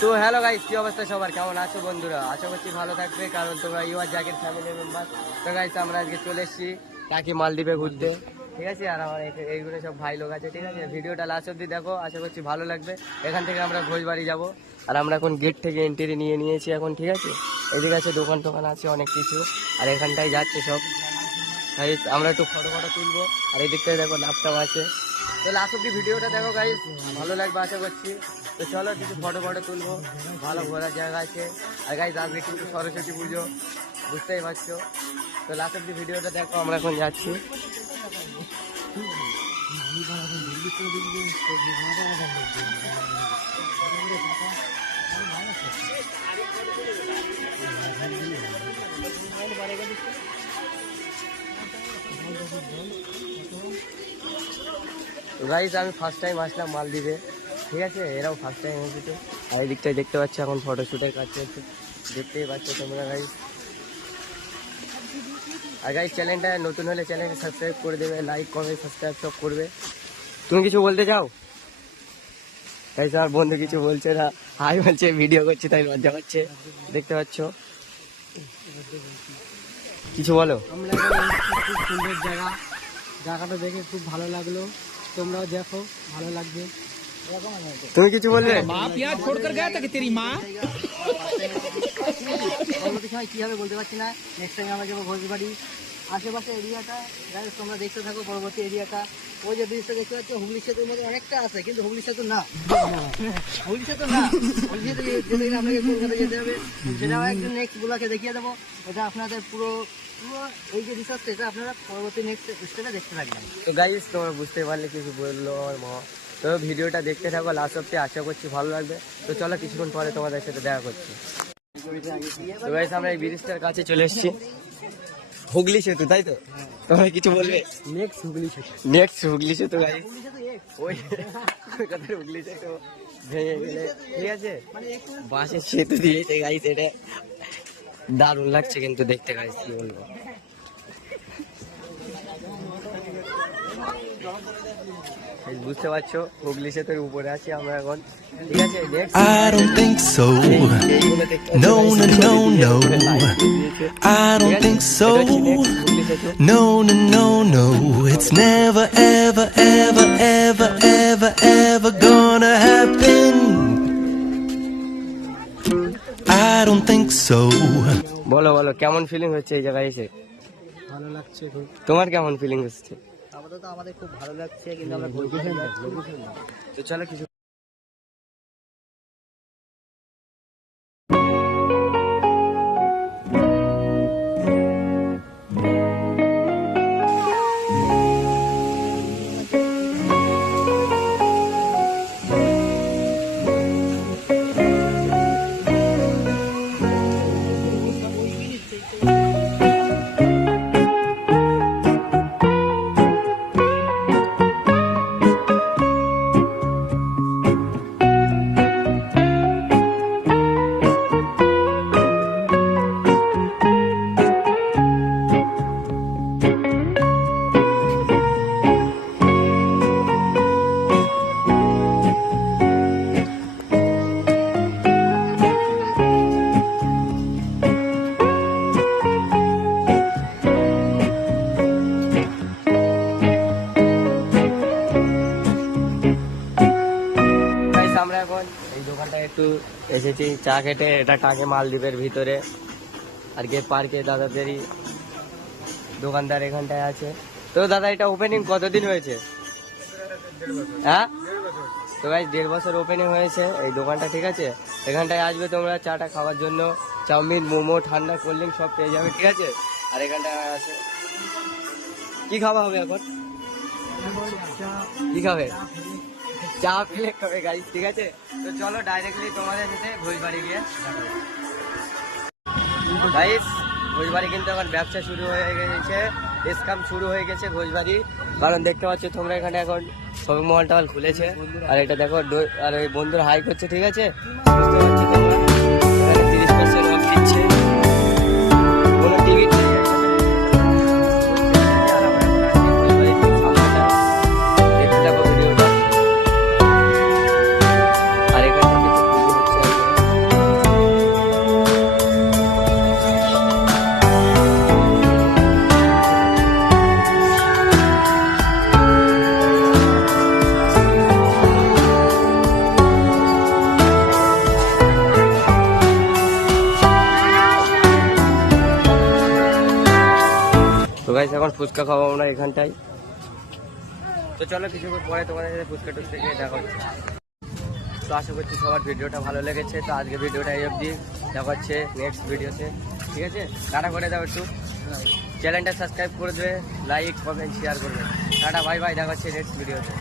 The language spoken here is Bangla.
তো হ্যালো গাইস, কি অবস্থা সবার, কেমন আছো বন্ধুরা? আশা করছি ভালো থাকবে, কারণ তোমরা ইউআর জ্যাকেট ফ্যামিলি মেম্বার। তো গাইস আমরা আজকে চলে এসেছি টাকি মালদ্বীপে ঘুরতে, ঠিক আছে? আর আমার এইগুলো সব ভাই লোক আছে, ঠিক আছে? ভিডিওটা লাস্ট অব্দি দেখো, আশা করছি ভালো লাগবে। এখান থেকে আমরা ভোজবাড়ি যাব, আর আমরা এখন গেট থেকে এন্ট্রি নিয়ে নিয়েছি এখন, ঠিক আছে? এদিকে আছে দোকান টোকান আছে অনেক কিছু, আর এখানটায় যাচ্ছে সব। গাইস আমরা একটু ফটো ফটো তুলবো, আর এই দিকটায় দেখো ল্যাপটপ আছে। তো লাস্ট অব্দি ভিডিওটা দেখো গাইস, ভালো লাগবে আশা করছি। তো চলো কিছু ফটো ফটো তুলবো, ভালো ঘোরার জায়গা আছে। আর গাইস আজকে কিন্তু সরস্বতী পুজো, বুঝতেই পারছো। তো লাস্ট অব্দি ভিডিওটা দেখো, আমরা এখন যাচ্ছি। গাইস আমি ফার্স্ট টাইম আসলাম মালদ্বীপে, ঠিক আছে? এরাও ফার্স্ট টাইম এসেছে। আর এই দিকটায় দেখতে পাচ্ছি এখন ফটোশ্যুটের কাজ চলছে, দেখতেই পাচ্ছ তোমরা গাইস। আর গাইস চ্যানেলটা নতুন হলে চ্যানেলটা সাবস্ক্রাইব করে দেবে, লাইক কমেন্ট সাবস্ক্রাইব সব করবে। তুমি কিছু বলতে চাও? গাইস আমার বন্ধু কিছু বলছে না, হাই বলছে, ভিডিও করছে তাই লজ্জা পাচ্ছে, দেখতে পাচ্ছ। কিছু বলো। আমরা খুব সুন্দর জায়গাটা দেখে খুব ভালো লাগলো, তোমরাও দেখো, ভালো লাগবে। তুমি কিছু বললে? পরবর্তী সময় কি হবে বলতে পারছি না। নেক্সট টাইম আমরা যাবো ভোজবাড়ি। আশেপাশে এরিয়াটা তোমরা দেখতে থাকো, পরবর্তী এরিয়াটা। ওই যে ব্রিজটা দেখতে পাচ্ছ, হুগলি সেতুর মধ্যে অনেকটা আছে, কিন্তু হুগলি সেতু না, হুগলি সেতু না। হুগলি সেতু যেতে গেলে আপনাকে কলকাতা যেতে হবে, সেটাও একদিন নেক্সট গুলাকে দেখিয়ে দেবো। এটা আপনাদের পুরো এই যে রিসার্চটা, এটা আপনারা পরবর্তী নেক্সট স্টেপে দেখতে থাকবেন। তো গাইস তোমরা বুঝতে পারলে কিছু বললো আমার মা। তো ভিডিওটা দেখতে থাকো লাস্ট অব্দি, আশা করছি ভালো লাগবে। তো চলো কিছুক্ষণ পরে তোমাদের সাথে দেখা করছি। তো গাইস আমরা এই ব্রিজটার কাছে চলে এসেছি, হুগলি সেতু, তাই তো? তোমরা কিছু বলবে? নেক্সট হুগলি সেতু, নেক্সট হুগলি সেতু গাইস, ওই কলকাতার হুগলি সেতু ভেঙে গেলে, ঠিক আছে? বাঁশের সেতু দিয়েছে গাইস, এটা দারুণ লাগছে কিন্তু দেখতে গাইস, কি বলবো। বুঝতে পারছো হুগলি সেতুর উপরে আছি আমরা এখন, ঠিক আছে? I don't think so. No, no, no, no. I don't think so. No, no, no, no. It's never, ever, ever, ever, ever, ever gonna happen. I don't think so. বলো বলো, কেমন ফিলিং হচ্ছে এই জায়গায় এসে? ভালো লাগছে খুব। তোমার কেমন ফিলিং হচ্ছে? আপাতত আমাদের খুব ভালো লাগছে, কিন্তু আমরা ভোজবাড়ি যাচ্ছি। তো চলো কিছু। আমরা এখন এই দোকানটা একটু এসেছি চা খেতে, এটা টাকে মালদ্বীপের ভিতরে। আর কি পার্কে দাদাদেরই দোকানদার এখানটায় আছে। তো দাদা এটা ওপেনিং কতদিন হয়েছে? হ্যাঁ, তো ভাই 1.5 বছর ওপেনিং হয়েছে এই দোকানটা, ঠিক আছে? এখানটায় আসবে তোমরা চাটা খাওয়ার জন্য, চাউমিন, মোমো, ঠান্ডা, কোল্ড ড্রিঙ্ক সব পেয়ে যাবে, ঠিক আছে? আর এখানটায় আছে, কি খাওয়া হবে এখন? কি খাবে? চা পেলে খাবে গাইস, ঠিক আছে? তো চলো ডাইরেক্টলি তোমাদের সাথে ভোজবাড়ি গিয়ে গাইস। ভোজবাড়ি কিন্তু এখন ব্যবসা শুরু হয়ে গেছে, স্ক্যাম শুরু হয়ে গেছে ভোজবাড়ি, কারণ দেখতে পাচ্ছ তোমরা এখানে এখন শপিং মল টল খুলেছে। আর এটা দেখো, আর ওই বন্ধুরা হাই করছে, ঠিক আছে? বুঝতে পারছো তোমরা, এখানে 30% অফ দিচ্ছে, কোনো টিকিট আর এখানে গাইস এখন ফুচকা খাবো আমরা এখানটায়। তো চলো কিছুক্ষণ পরে তোমাদের সাথে ফুচকা টুচকা খেয়ে দেখা হচ্ছে। তো আশা করছি সবার ভিডিওটা ভালো লেগেছে। তো আজকে ভিডিওটা এই অবধি, দেখা হচ্ছে নেক্সট ভিডিওতে, ঠিক আছে? টাটা করে দাও একটু, চ্যানেলটা সাবস্ক্রাইব করে দেবে, লাইক কমেন্ট শেয়ার করবে। টাটা বাই বাই, দেখা হচ্ছে নেক্সট ভিডিওতে।